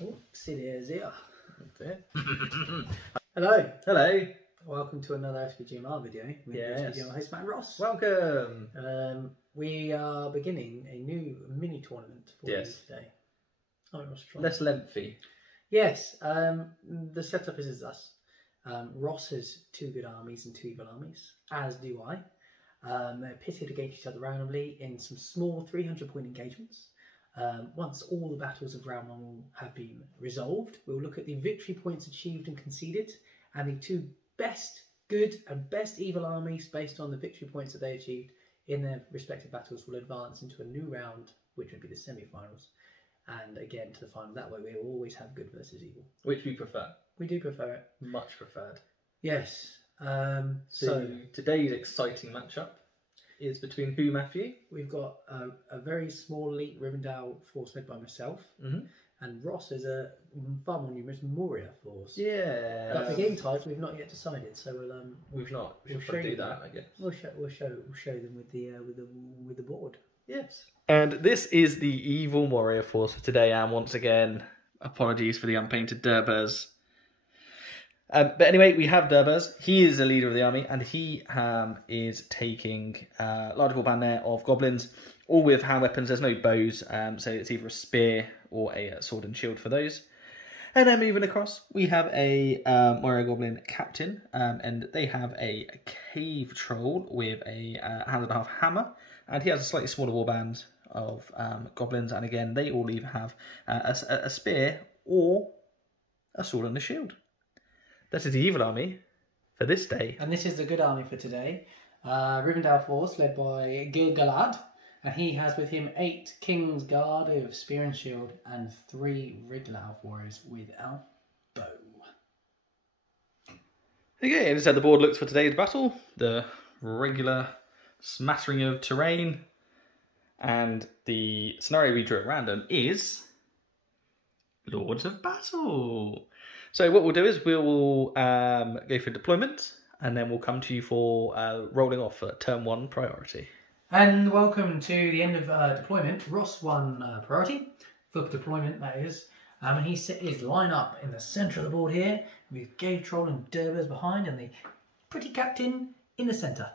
Oopsie there. Hello. Hello. Welcome to another SPGMR video. Yes. SPGMR host Matt Ross. Welcome. We are beginning a new mini tournament for you today. Oh, Ross, less lengthy. Yes. The setup is as thus. Ross has 2 good armies and 2 evil armies, as do I. They're pitted against each other randomly in some small 300-point engagements. Once all the battles of round 1 have been resolved, we'll look at the victory points achieved and conceded, and the 2 best good and best evil armies based on the victory points that they achieved in their respective battles will advance into a new round, which would be the semi-finals, and again to the final. That way we will always have good versus evil. Which we prefer. We do prefer it. Much preferred. Yes. So today's exciting matchup is between who, Matthew? We've got a very small elite Rivendell force led by myself, and Ross is a far more numerous Moria force. Yeah. But the game types we've not yet decided, so we'll show do that, I guess. We'll show them with the board. Yes. And this is the evil Moria force for today, and once again, apologies for the unpainted Durbers. But anyway, we have Durbers. He is the leader of the army, and he is taking a large warband there of goblins, all with hand weapons. There's no bows, so it's either a spear or a sword and shield for those. And then moving across, we have a Moria Goblin captain, and they have a cave troll with a hand and a half hammer, and he has a slightly smaller warband of goblins, and again, they all either have a spear or a sword and a shield. That is the evil army for this day. And this is the good army for today. Rivendell force led by Gil-galad. And he has with him 8 King's Guard of Spear and Shield and 3 regular elf warriors without bow. Okay, and so the board looks for today's battle. The regular smattering of terrain. And the scenario we drew at random is Lords of Battle. So what we'll do is we'll go for deployment, and then we'll come to you for rolling off for turn 1 priority. And welcome to the end of deployment. Ross won priority for deployment, that is. And he set his line up in the centre of the board here, with Cave Troll and Durbers behind, and the pretty captain in the centre.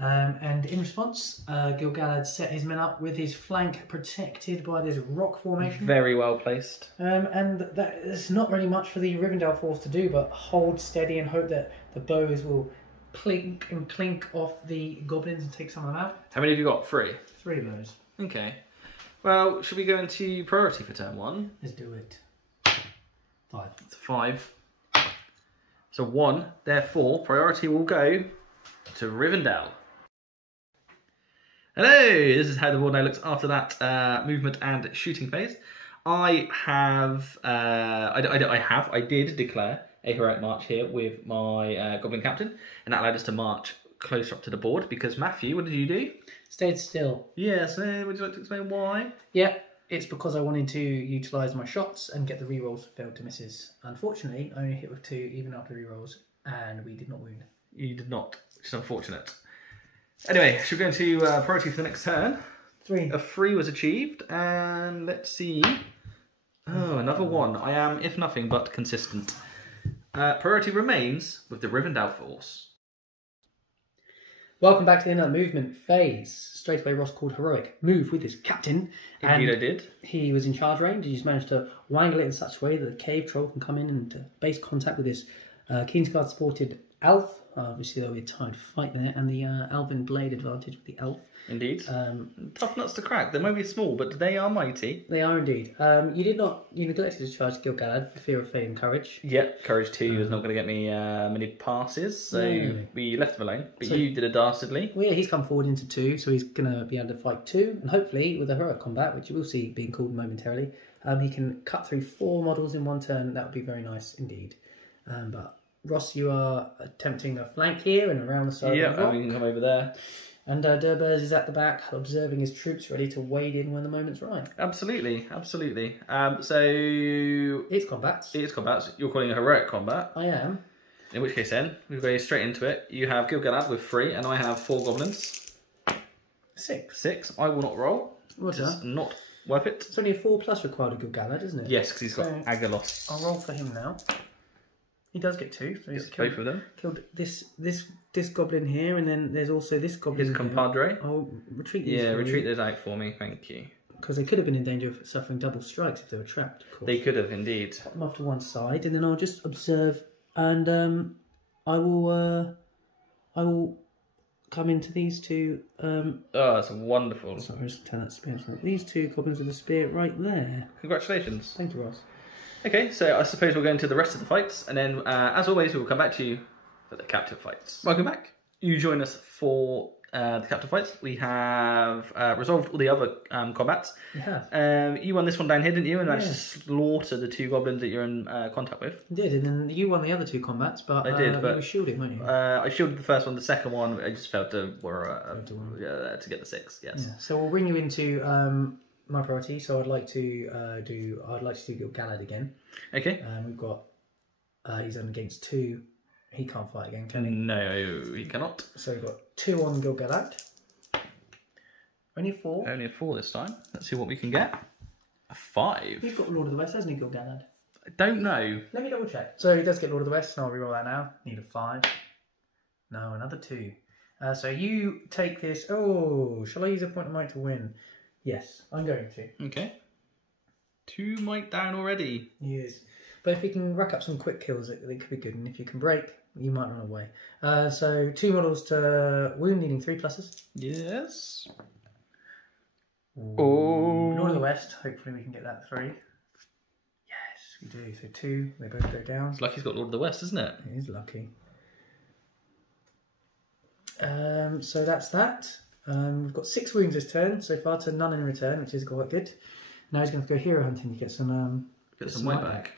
And in response, Gil-galad set his men up with his flank protected by this rock formation. Very well placed. And there's not really much for the Rivendell force to do but hold steady and hope that the bows will clink and clink off the goblins and take some of them out. How many have you got? 3? 3 of those. Okay. Well, should we go into priority for turn 1? Let's do it. 5. It's 5. So 1, therefore, priority will go to Rivendell. Hello, this is how the board now looks after that movement and shooting phase. I did declare a heroic march here with my Goblin Captain, and that allowed us to march closer up to the board because Matthew, what did you do? Stayed still. Yeah, so would you like to explain why? Yeah, it's because I wanted to utilise my shots and get the rerolls for failed to misses. Unfortunately, I only hit with 2 even after rerolls, and we did not wound. You did not, which is unfortunate. Anyway, should we go into priority for the next turn? 3. A 3 was achieved, and let's see. Oh, another 1. I am, if nothing, but consistent. Priority remains with the Rivendell force. Welcome back to the end of the movement phase. Straight away, Ross called heroic move with his captain. Indeed, I did. He was in charge range. He's managed to wangle it in such a way that the cave troll can come in and base contact with his Kingsguard supported elf. Obviously, there'll be a tied fight there, and the elven blade advantage with the elf. Indeed. Tough nuts to crack. They might be small, but they are mighty. They are indeed. You neglected to charge Gil-galad for fear of failing courage. Yep, courage 2 is not going to get me many passes, so we left him alone. But so, you did it dastardly. Well, yeah, he's come forward into 2, so he's going to be able to fight 2, and hopefully with a heroic combat, which you will see being called momentarily, he can cut through 4 models in 1 turn. That would be very nice indeed. But Ross, you are attempting a flank here and around the side of the rock. Yeah, we can come over there. And Durbers is at the back, observing his troops, ready to wade in when the moment's right. Absolutely, absolutely. So it's combats. It's combats. You're calling a heroic combat. I am. In which case, then we'll go straight into it. You have Gil-galad with 3, and I have 4 goblins. 6. 6. I will not roll. What's that? Not Worth it? It's only a 4+ required of Gil-galad, isn't it? Yes, because he's got So, Agalos. I'll roll for him now. He does get 2. So he's Gets killed, both of them. killed this goblin here, and then there's also this goblin His compadre. here. I'll retreat these Yeah, for retreat you, those out for me, thank you. because they could have been in danger of suffering double strikes if they were trapped, of course. They could have, indeed. Put them off to one side, and then I'll just observe, and I will come into these two. Oh, that's wonderful. Sorry, just turn that spear. These 2 goblins with a spear right there. Congratulations. Thank you, Ross. Okay, so I suppose we'll go into the rest of the fights, and then, as always, we will come back to you for the captive fights. Welcome back. You join us for the captive fights. We have resolved all the other combats. You have. You won this one down here, didn't you? And managed Yeah. to slaughter the 2 goblins that you're in contact with. You did, and then you won the other 2 combats, but I did, but you were shielding, weren't you? I shielded the first one. The second one, I just felt to get the 6. Yes. Yeah. So we'll bring you into my priority. So I'd like to do Gil-galad again. Okay. We've got he's on against 2. He can't fight again, can he? No, he cannot. So we've got 2 on Gil-galad. Only a 4. Only a 4 this time. Let's see what we can get. A 5. He's got Lord of the West, hasn't he, Gil-galad? I don't know. Let me double check. So he does get Lord of the West, and I'll reroll that now. Need a 5. No, another 2. So you take this. Oh, shall I use a point of might to win? Yes, I'm going to. Okay. 2 might down already. He is. But if you can rack up some quick kills, it could be good. And if you can break, you might run away. So 2 models to wound, needing 3 pluses. Yes. Oh. Lord of the West. Hopefully we can get that 3. Yes, we do. So 2. They both go down. It's like he's got Lord of the West, isn't it? He is lucky. So that's that. We've got 6 wounds this turn so far to none in return, which is quite good. Now he's going to go hero hunting to get some white back.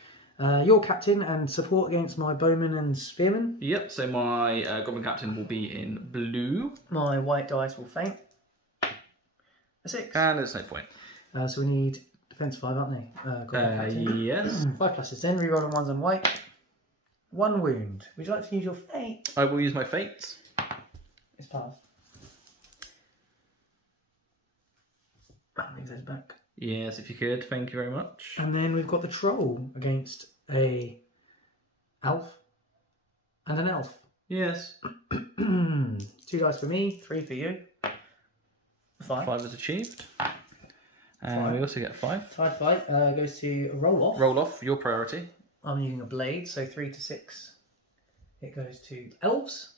Your captain and support against my bowmen and spearmen. Yep, so my goblin captain will be in blue. My white dice will faint. A 6. And there's no point. So we need defense 5, aren't they? Goblin captain. Yes. 5 pluses. Then reroll on 1s on white. 1 wound. Would you like to use your fate? I will use my fate. It's passed. Move those back. Yes, if you could. Thank you very much. And then we've got the troll against a elf and an elf. Yes. 2 dice for me, 3 for you. 5. 5 is achieved. And we also get 5. 5 goes to a roll off. Roll off, your priority. I'm using a blade, so 3 to 6. It goes to elves.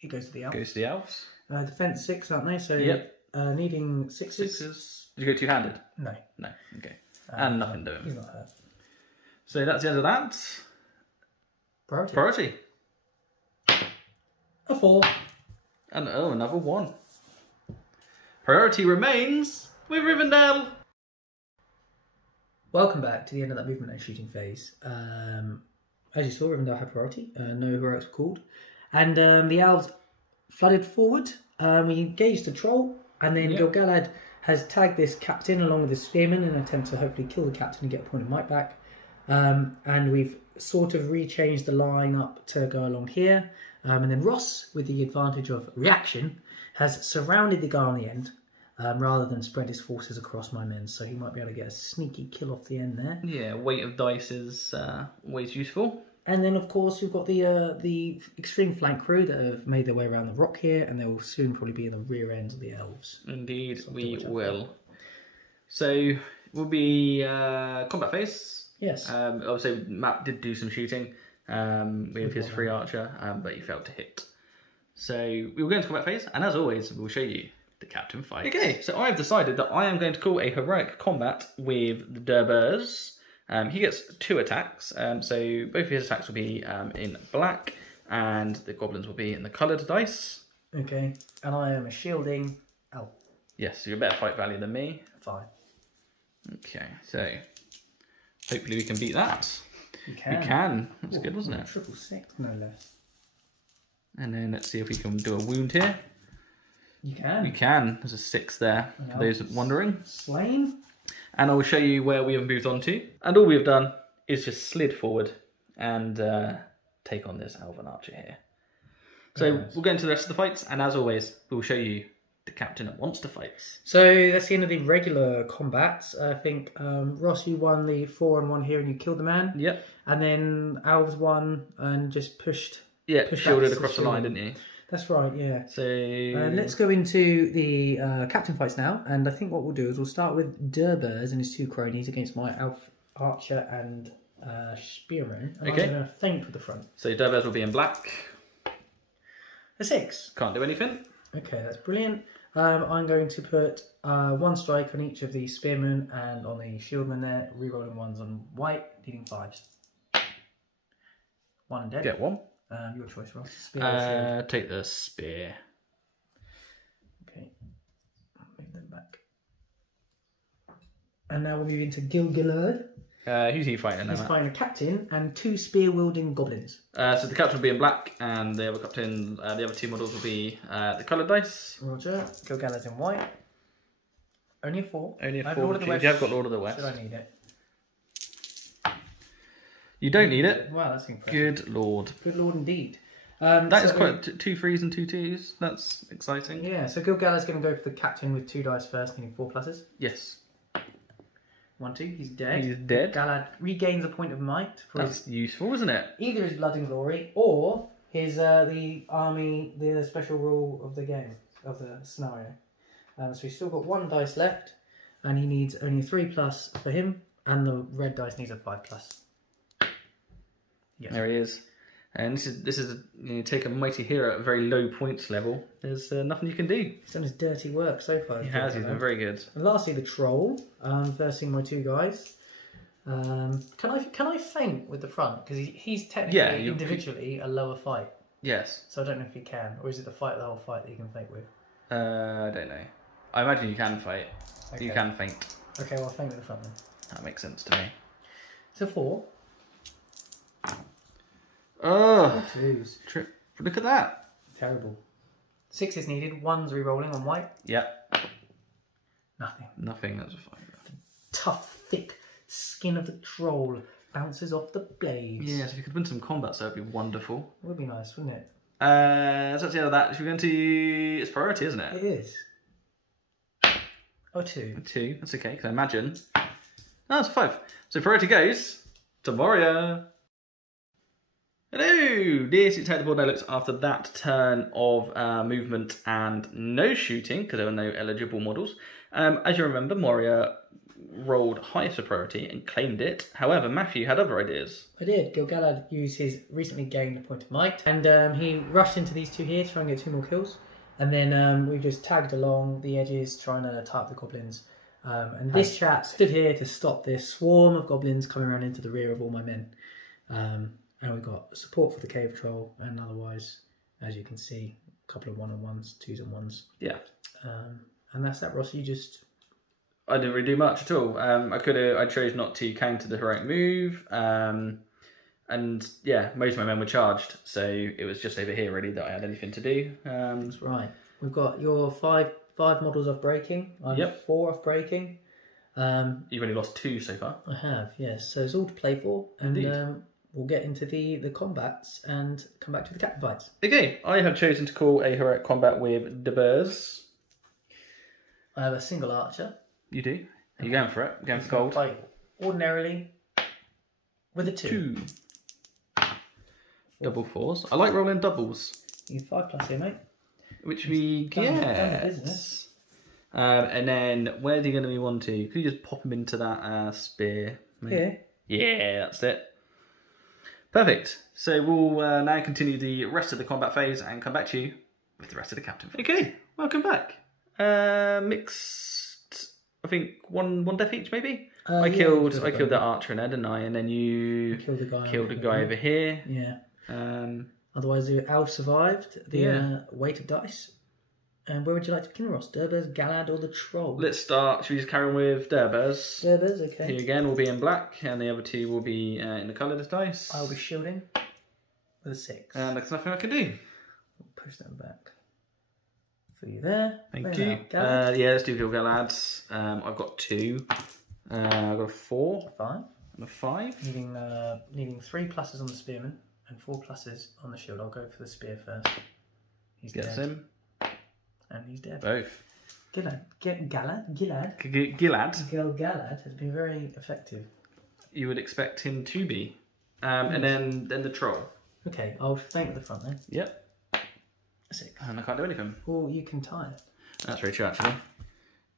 It goes to the elves. Goes to the elves. Defense 6, aren't they? So Yep. Needing 6s. 6s. Did you go 2-handed? No. No. Okay. And nothing to He's him. not hurt. So that's the end of that. Priority. A 4. And oh, another 1. Priority remains with Rivendell. Welcome back to the end of that movement and shooting phase. As you saw, Rivendell had priority. No heroics were called. And the elves flooded forward. We engaged the troll. And then Gil-galad has tagged this captain along with his spearman in an attempt to hopefully kill the captain and get a point of might back. And we've sort of rechanged the line up to go along here. And then Ross, with the advantage of reaction, has surrounded the guy on the end rather than spread his forces across my men. So he might be able to get a sneaky kill off the end there. Yeah, weight of dice is always useful. And then, of course, you've got the extreme flank crew that have made their way around the rock here, and they will soon probably be in the rear ends of the elves. Indeed, we will. So, we'll be combat phase. Yes. Obviously, Matt did do some shooting with his free archer, but he failed to hit. So, we will go into combat phase, and as always, we'll show you the captain fight. Okay, so I've decided that I am going to call a heroic combat with the Durbers. He gets 2 attacks, so both of his attacks will be in black, and the goblins will be in the coloured dice. Okay, and I am a shielding elf. Yes, so you're a better fight value than me. 5. Okay, so hopefully we can beat that. You can. We can. That's good, wasn't it? 666, no less. And then let's see if we can do a wound here. You can. We can. There's a 6 there, for those wondering. Slain. And I will show you where we have moved on to. And all we have done is just slid forward and take on this elven archer here. So we'll get into the rest of the fights, and as always, we'll show you the captain that wants to fight. So that's the end of the regular combats. I think Ross, you won the 4-on-1 here and you killed the man. Yep. And then Elves won and just pushed. Yeah, pushed shielded back across the line, didn't you? That's right, yeah. So Let's go into the captain fights now. And I think what we'll do is we'll start with Durbers and his two cronies against my elf archer and spearman. And Okay. I'm going to feint with the front. So Durbers will be in black. A 6. Can't do anything. Okay, that's brilliant. I'm going to put 1 strike on each of the spearmen and on the shieldman there, rerolling 1s on white, needing 5s. 1 dead. Get 1. Your choice, Ross. Spear or shield? Take the spear. Okay. Move them back. And now we'll move into Gil-galad. Who's he fighting? He's fighting a captain and 2 spear-wielding goblins. So the captain will be in black, and the other captain, the other 2 models will be the coloured dice. Roger. Gil-galad's in white. Only a 4. Only a I have 4. Lord of the West. You have got Lord of the West. Should I need it? You don't need it. Wow, that's impressive. Good lord. Good lord indeed. That is quite 2 3s and 2 2s. That's exciting. Yeah, so Gil-galad's going to go for the captain with 2 dice first, needing 4 pluses. Yes. 1, 2. He's dead. He's dead. Galad regains a point of might for That's useful, isn't it? either his blood and glory or his the army, the special rule of the game, of the scenario. So he's still got 1 dice left, and he needs only a 3+ for him, and the red dice needs a 5+. Yes. There he is. And this is you take a mighty hero at a very low points level. There's nothing you can do. He's done his dirty work so far. He has. He's been very good. And lastly, the troll versing my 2 guys. Can I feint with the front because he's technically individually a lower fight. Yes. So I don't know if you can, or is it the whole fight that you can feint with? I don't know. I imagine you can fight. Okay. You can feint. Okay, well, feint with the front then. That makes sense to me. So 4. Oh, 2s. Look at that. Terrible. 6 is needed. 1's re-rolling on white. Yep. Nothing. Nothing. That's a 5. Tough, thick skin of the troll bounces off the blades. Yes, if you could win some combats, that would be wonderful. It would be nice, wouldn't it? So that's the end of that. Should we go into... It's priority, isn't it? It is. Oh, 2. 2. That's okay, because I imagine... No, it's 5. So priority goes to Moria. Hello! This is how the board now looks after that turn of movement and no shooting, because there were no eligible models. As you remember, Moria rolled highest for priority and claimed it. However, Matthew had other ideas. I did. Gil-galad used his recently gained point of might, and he rushed into these 2 here to try and get 2 more kills. And then we just tagged along the edges trying to tie up the goblins. And this chap stood here to stop this swarm of goblins coming around into the rear of all my men. And we've got support for the cave troll, and otherwise, as you can see, a couple of 1-on-1s, 2s-on-1s. Yeah. And that's that, Ross. You just... I didn't really do much at all. I chose not to counter the heroic move. And yeah, most of my men were charged, so it was just over here really that I had anything to do. That's right. We've got your five models off breaking. I'm 4 off breaking. You've only lost 2 so far. I have, yes. So it's all to play for, and we'll get into the combats and come back to the captain fights. Okay, I have chosen to call a heroic combat with Durbers. I have a single archer. You do? Are you going for it? Going for gold? Fight ordinarily with a 2. Double 4s. I like rolling doubles. You 5+ here, mate. Which we get. And then where's he going to be one to? Could you just pop him into that spear? Here. Yeah, that's it. Perfect. So we'll now continue the rest of the combat phase and come back to you with the rest of the captain phase. Okay, welcome back. Mixed, I think one death each maybe. I killed that archer in there, didn't I? And then you killed a guy over here. Yeah. Otherwise, the elf survived the weight of dice. And where would you like to begin, Ross? Durbers, Galad, or the troll? Let's start. Should we just carry on with Durbers? Durbers, okay. He again will be in black, and the other 2 will be in the colourless dice. I'll be shielding with a 6. And there's nothing I can do. We'll push them back for you there. Thank you. Yeah, let's do Gil-galad. I've got 2. I've got a 4. 5. And a 5. Needing 3 pluses on the spearman and 4 pluses on the shield. I'll go for the spear first. He's Gets dead. him. and he's dead. Both. Gilad Gilad. has been very effective. You would expect him to be. And then the troll. Okay, I'll faint at the front then. Yep. 6. And I can't do anything. Or you can tie it. That's very true, actually.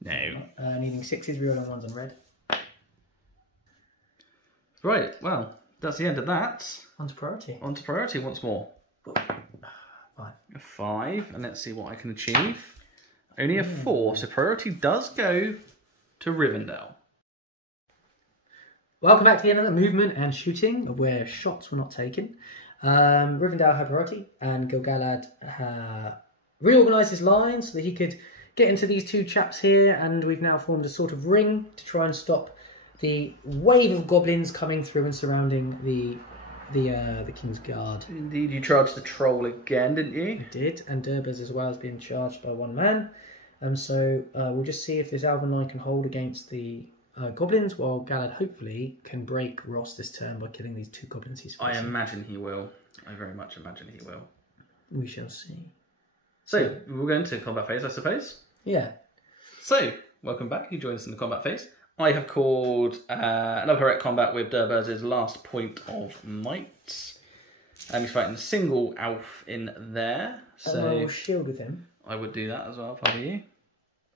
No. Needing 6s, real and 1s on red. Right, well, that's the end of that. On to priority. On to priority once more. 5. A 5, and let's see what I can achieve. Only a 4, so priority does go to Rivendell. Welcome back to the end of the movement and shooting, of where shots were not taken. Rivendell had priority, and Gil-galad reorganised his lines so that he could get into these two chaps here, and we've now formed a sort of ring to try and stop the wave of goblins coming through and surrounding the King's Guard. Indeed, you charged the troll again, didn't you? I did, and Durbas as well has been charged by one man. So we'll just see if this Elven line can hold against the goblins, while Galad hopefully can break Ross this turn by killing these 2 goblins he's facing. I imagine he will. I very much imagine he will. We shall see. So, we'll go into combat phase, I suppose. Yeah. So, welcome back. You joined us in the combat phase. I have called another direct combat with Durbas' last point of might. He's fighting a single elf in there. So And I will shield with him. I would do that as well if I were you.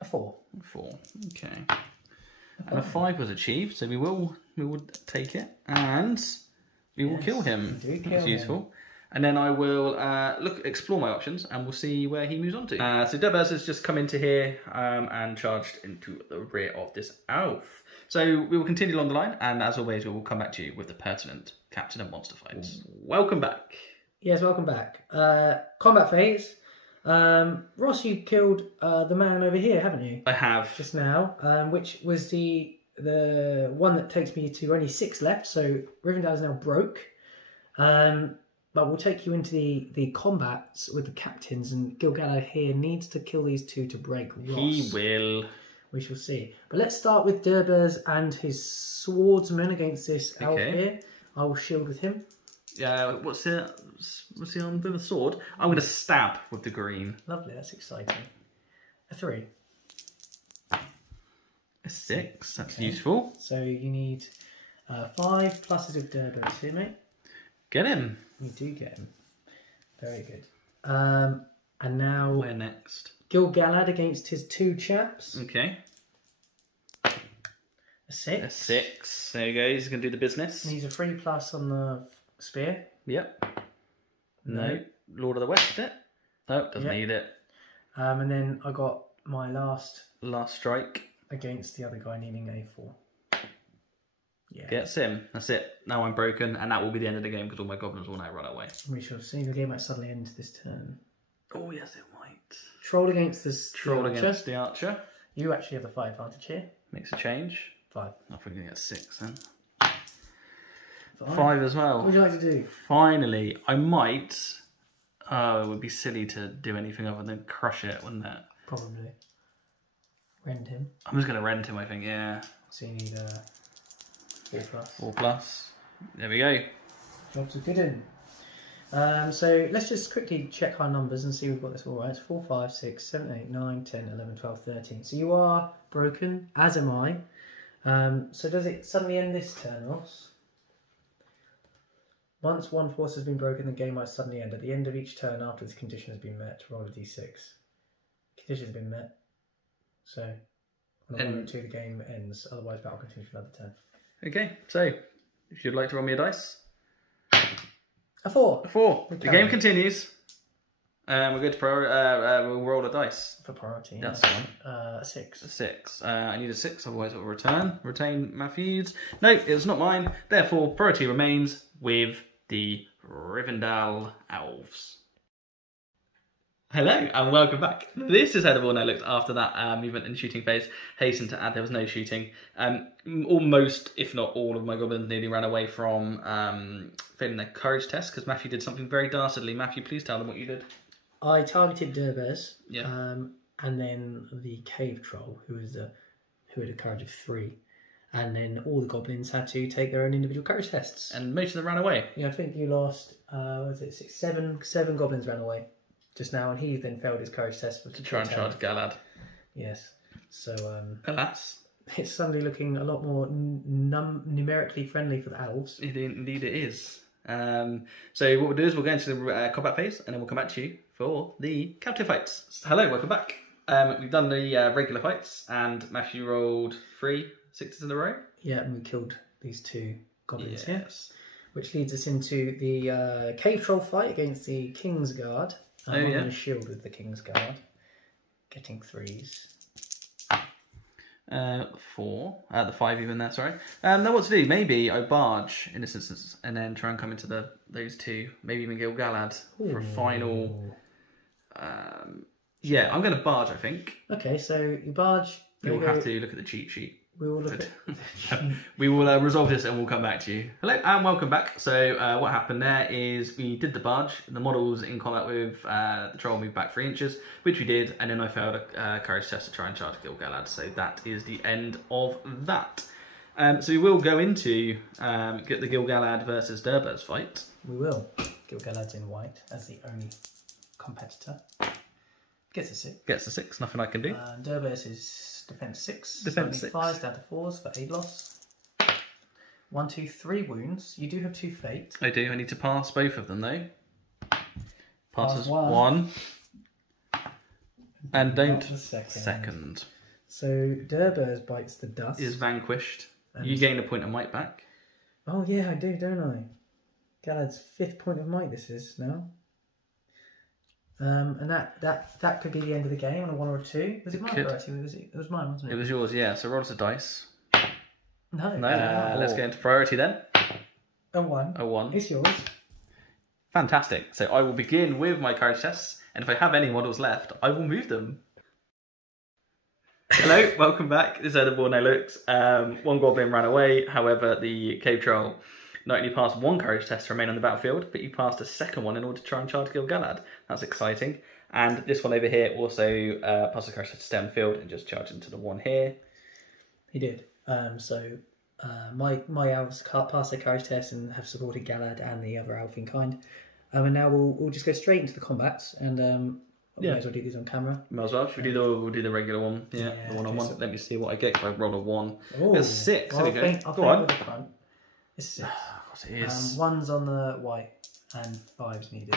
A 4. 4. Okay. And a 5 was achieved, so we will take it, and we will kill him. That's useful. And then I will explore my options, and we'll see where he moves on to. So Durbas has just come into here and charged into the rear of this elf. So we will continue along the line, and as always, we will come back to you with the pertinent Captain and Monster fights. Welcome back. Yes, welcome back. Combat phase. Ross, you killed the man over here, haven't you? I have. Just now, which was the one that takes me to only 6 left. So Rivendell is now broke. But we'll take you into the combats with the captains, and Gil-galad here needs to kill these 2 to break Ross. He will. We shall see. But let's start with Durbas and his swordsman against this elf here. I will shield with him. Yeah, what's he on with a sword? I'm going to stab with the green. Lovely, that's exciting. A 3. A 6, that's useful. So you need 5 pluses of Durbas here, mate. Get him. You do get him. Very good. And now Where next? Gil-galad against his 2 chaps. Okay. A 6. A 6. There you go. He's going to do the business. He's a 3+ on the spear. Yep. No. Lord of the West, it? No, doesn't need it. And then I got my last strike against the other guy needing a 4. Yeah. Gets him. That's it. Now I'm broken, and that will be the end of the game because all my goblins will now run away. We shall see. The game might suddenly end this turn. Oh, yes, it might. Troll against this Troll against the archer. You actually have the 5 advantage here. Makes a change. 5. I think we're going to get 6 then. 5. 5 as well. What would you like to do? Finally, I might. Oh, it would be silly to do anything other than crush it, wouldn't it? Probably. Rend him. I'm just going to rend him, I think, yeah. So you need 4+. 4+. There we go. Jobs are good in. So let's just quickly check our numbers and see we've got this all right. It's 4, 5, 6, 7, 8, 9, 10, 11, 12, 13. So you are broken, as am I. So does it suddenly end this turn, Ross? Once one force has been broken, the game might suddenly end. At the end of each turn after this condition has been met, roll a d6. Condition has been met. So on a 1 or 2, the game ends. Otherwise, battle continues for another turn. Okay, so if you'd like to roll me a dice. A 4. A 4. The game continues. We're going to we'll roll a dice. For priority. That's the one. A 6. A 6. I need a 6, otherwise it will retain Matthews. No, it's not mine. Therefore, priority remains with the Rivendell elves. Hello and welcome back. This is Edible No Looks after that movement and shooting phase. Hasten to add there was no shooting. Almost, if not all of my goblins nearly ran away from failing their courage test because Matthew did something very dastardly. Matthew, please tell them what you did. I targeted Durbas, Yeah. and then the cave troll, who had a courage of 3, and then all the goblins had to take their own individual courage tests. And most of them ran away. Yeah, I think you lost. Was it 6, 7? 7 goblins ran away. just now, and he then failed his courage test To try and charge Galad. Yes. So Alas. it's suddenly looking a lot more numerically friendly for the elves. Indeed it is. So what we'll do is we'll go into the combat phase, and then we'll come back to you for the captive fights. So, hello, welcome back. We've done the regular fights, and Matthew rolled 3 6s in a row. Yeah, and we killed these 2 goblins here. Yes. Which leads us into the cave troll fight against the King's Guard. I'm on a shield with the King's Guard. Getting 3s. 4. The 5 even there, sorry. Now what to do? Maybe I barge in this instance and then try and come into those 2. Maybe even kill Galad for a final. Yeah, I'm going to barge, I think. Okay, so you barge. You'll have to look at the cheat sheet. We will look at... We will resolve this and we'll come back to you. Hello and welcome back. So what happened there is we did the barge. The model was in combat with the troll moved back 3 inches, which we did, and then I failed a courage test to try and charge Gil Galad. So that is the end of that. So we will go into get the Gil Galad versus Durbers fight. We will. Gil Galad's in white as the only competitor. Gets a 6. Gets a 6, nothing I can do. Durbers is defense 6. Defense 6. 5s down to 4s for 8 loss. 1, 2, 3 wounds. You do have 2 fate. I do. I need to pass both of them though. Passes Pass 1. And don't second. So Durbers bites the dust. Is vanquished. You gain a point of might back. Oh yeah, I do, don't I? Galad's 5th point of might this is now. And that could be the end of the game on a 1 or a 2. Was it mine? It was mine, wasn't it? It was yours, yeah. So roll us a dice. No. Let's get into priority then. A 1. A 1. It's yours. Fantastic. So I will begin with my courage tests, and if I have any models left, I will move them. Hello, welcome back. This is Edible No Looks. 1 goblin ran away. However, the cave troll not only passed 1 courage test to remain on the battlefield, but you passed a 2nd one in order to try and charge Gil Galad. That's exciting. And this one over here also passed a courage test to stay on the field and just charge into the one here. He did. My elves passed their courage test and have supported Galad and the other elfin kind. And now we'll just go straight into the combats and we may as well do these on camera. Might as well. Should we do the regular one? Yeah, the 1-on-1. So. Let me see what I get if I roll a 1. Oh, it's 6. There we go. Go on. The front. It's 6. Of course it is. 1's on the white and 5's needed.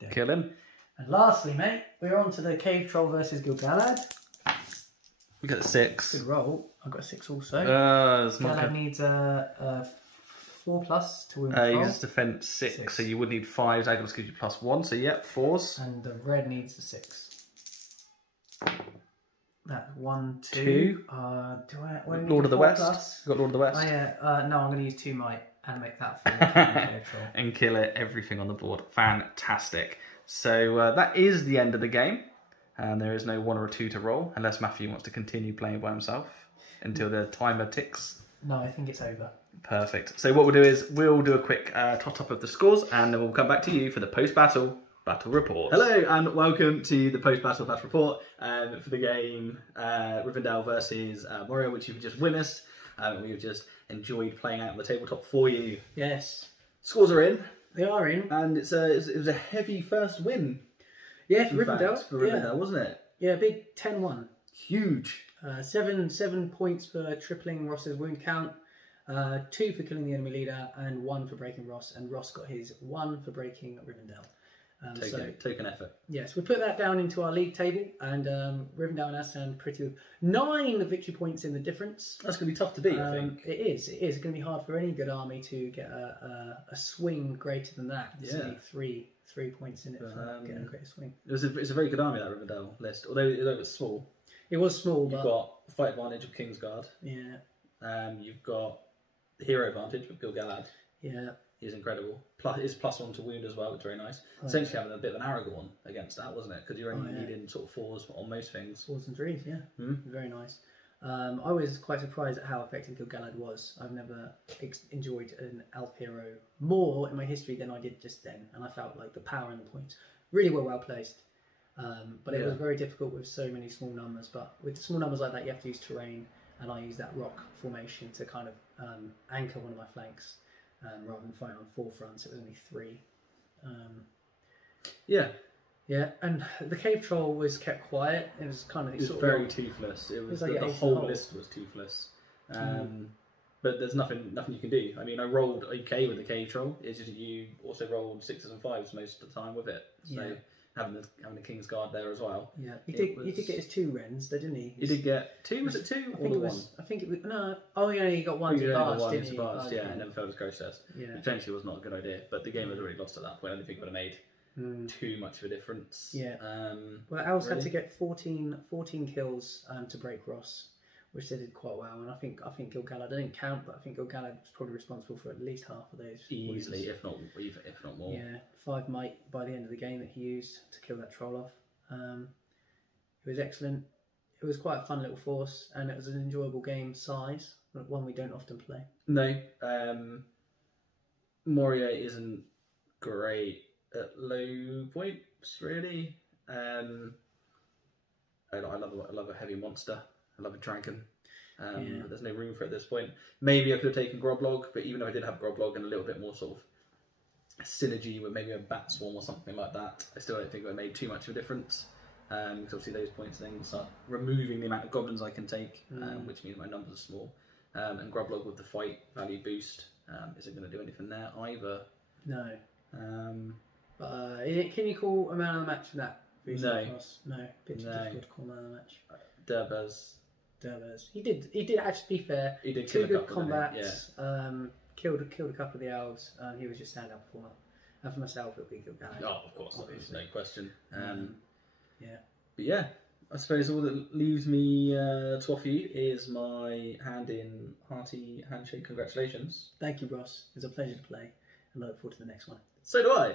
There. Kill him. And lastly, mate, we're on to the cave troll versus Gil Galad. We got a 6. Good roll. I've got a 6 also. Galad needs a 4+ to win the troll. He's defense 6, so you would need 5s. I can just give you +1, so yeah, 4s. And the red needs a 6. That 1, 2. Do I? Lord of the West. You got Lord of the West. Oh yeah. No, I'm going to use 2 might and make that 4 and kill it. Everything on the board. Fantastic. So that is the end of the game. And there is no 1 or a 2 to roll unless Matthew wants to continue playing by himself until the timer ticks. No, I think it's over. Perfect. So what we'll do is we'll do a quick tot up of the scores, and then we'll come back to you for the post-battle battle report. Hello and welcome to the post-battle battle report for the game Rivendell versus Moria, which you've just witnessed. We've just enjoyed playing out on the tabletop for you. Yes. Scores are in. They are in. And it was a heavy first win. Yeah, for Rivendell. Wasn't it? Yeah, big 10-1. Huge. 7 points for tripling Ross's wound count, 2 for killing the enemy leader, and 1 for breaking Ross. And Ross got his 1 for breaking Rivendell. Token effort. Yes, we put that down into our league table, and Rivendell and us stand pretty with 9 victory points in the difference. That's going to be tough to beat, I think. It is. It's going to be hard for any good army to get a swing greater than that. There's only 3 points in it for getting a great swing. It's a very good army, that Rivendell list, although it was small. It was small, You've got fight advantage of Kingsguard. Yeah. You've got the hero advantage with Gil Galad. Yeah. He's incredible. It's +1 to wound as well, which is very nice. Essentially having a bit of an Aragorn against that, wasn't it? Because you're only needing sort of 4s on most things. 4s and 3s, yeah. Very nice. I was quite surprised at how effective Gil Galad was. I've never enjoyed an elf hero more in my history than I did just then, and I felt like the power and the points really were well placed. But it was very difficult with so many small numbers. But with small numbers like that, you have to use terrain, and I use that rock formation to kind of anchor one of my flanks rather than fight on 4 fronts. It was only 3. Yeah, and the cave troll was kept quiet. It was kind of It was very toothless. It was like the whole list was toothless. But there's nothing you can do. I mean, I rolled okay with the cave troll. It's just you also rolled 6s and 5s most of the time with it. So having the King's Guard there as well. Yeah, he did get his 2 Wrens, though, didn't he? He did get 2. Was it 2 or the 1? I think it was no. Oh yeah, he got 1 to Bast, didn't he? Yeah, and then failed his growth test. Yeah, Potentially was not a good idea, but the game was already lost at that point. I don't think it would have made too much of a difference. Yeah. Well, Elves had to get 14 kills to break Ross, which they did quite well. And I think Gil-galad, I didn't count, but I think Gil-galad was probably responsible for at least half of those. Easily, if not more. Yeah, 5 might by the end of the game that he used to kill that troll off. It was excellent. It was quite a fun little force, and it was an enjoyable game size, but one we don't often play. No, Moria isn't great at low points, really. I love a heavy monster. I love a dragon. But there's no room for it at this point. Maybe I could have taken Groblog, but even if I did have Groblog and a little bit more sort of synergy with maybe a bat swarm or something like that, I still don't think it would have made too much of a difference. Because obviously those points things are removing the amount of goblins I can take, which means my numbers are small. And Groblog with the fight value boost isn't going to do anything there either. No. Can you call a man of the match for that? No. No. Bit too difficult to call man of the match. Durbers. He did actually be fair. He did 2 good combats. Killed a couple of the elves. He was just stand-up performer. And for myself, it'll be Gil-galad. Oh, of course, obviously. No question. Yeah. But yeah, I suppose all that leaves me to offer you is my hearty handshake. Congratulations. Thank you, Ross. It was a pleasure to play, and I look forward to the next one. So do I.